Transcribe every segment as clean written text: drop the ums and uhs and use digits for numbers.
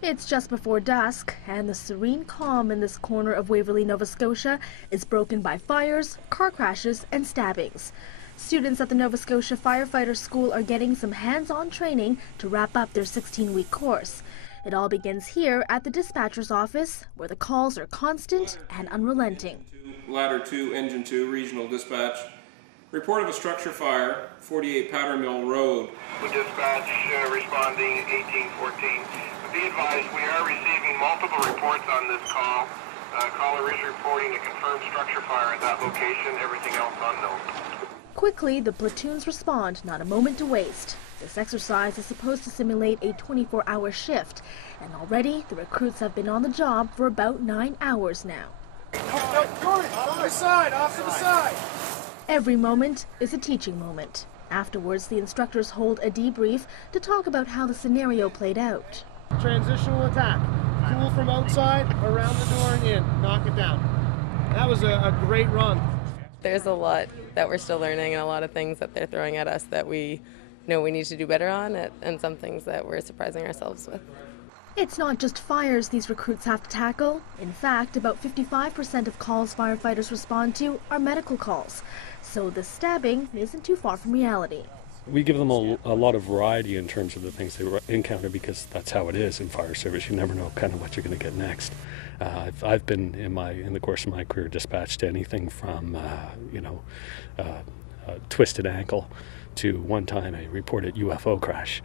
It's just before dusk, and the serene calm in this corner of Waverley, Nova Scotia is broken by fires, car crashes, and stabbings. Students at the Nova Scotia Firefighter School are getting some hands-on training to wrap up their 16-week course. It all begins here at the dispatcher's office, where the calls are constant and unrelenting. Ladder 2, Engine 2, Regional Dispatch. Report of a structure fire, 48 Powder Mill Road. Dispatch responding 1814. Be advised, we are receiving multiple reports on this call. Caller is reporting a confirmed structure fire at that location, everything else unknown. Quickly, the platoons respond, not a moment to waste. This exercise is supposed to simulate a 24-hour shift, and already the recruits have been on the job for about 9 hours now. Cory, off to the side, off to the side. Every moment is a teaching moment. Afterwards, the instructors hold a debrief to talk about how the scenario played out. Transitional attack. Cool from outside, around the door and in. Knock it down. That was a great run. There's a lot that we're still learning and a lot of things that they're throwing at us that we know we need to do better on, and some things that we're surprising ourselves with. It's not just fires these recruits have to tackle. In fact, about 55% of calls firefighters respond to are medical calls. So the stabbing isn't too far from reality. We give them a lot of variety in terms of the things they encounter, because that's how it is in fire service. You never know kind of what you're going to get next. I've been in the course of my career dispatched to anything from a twisted ankle to one time a reported UFO crash.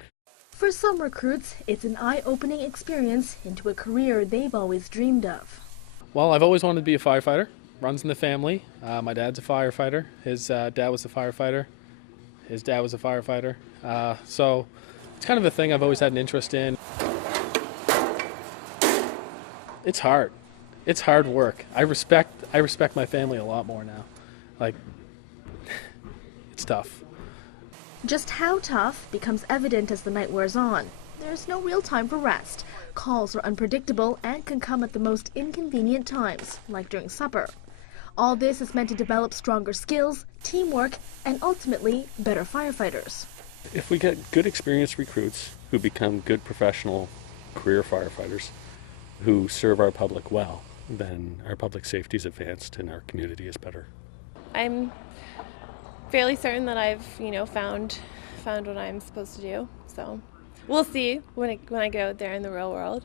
For some recruits, it's an eye-opening experience into a career they've always dreamed of. Well, I've always wanted to be a firefighter. Runs in the family. My dad's a firefighter. His dad was a firefighter. His dad was a firefighter. So it's kind of a thing I've always had an interest in. It's hard. It's hard work. I respect my family a lot more now. Like, it's tough. Just how tough becomes evident as the night wears on. There's no real time for rest. Calls are unpredictable and can come at the most inconvenient times, like during supper. All this is meant to develop stronger skills, teamwork, and ultimately better firefighters. If we get good experienced recruits who become good professional career firefighters who serve our public well, then our public safety is advanced and our community is better. I'm fairly certain that I've, found what I'm supposed to do. So we'll see when I go out there in the real world.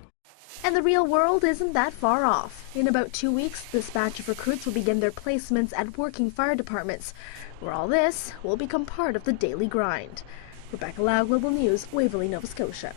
And the real world isn't that far off. In about 2 weeks, this batch of recruits will begin their placements at working fire departments, where all this will become part of the daily grind. Rebecca Lau, Global News, Waverley, Nova Scotia.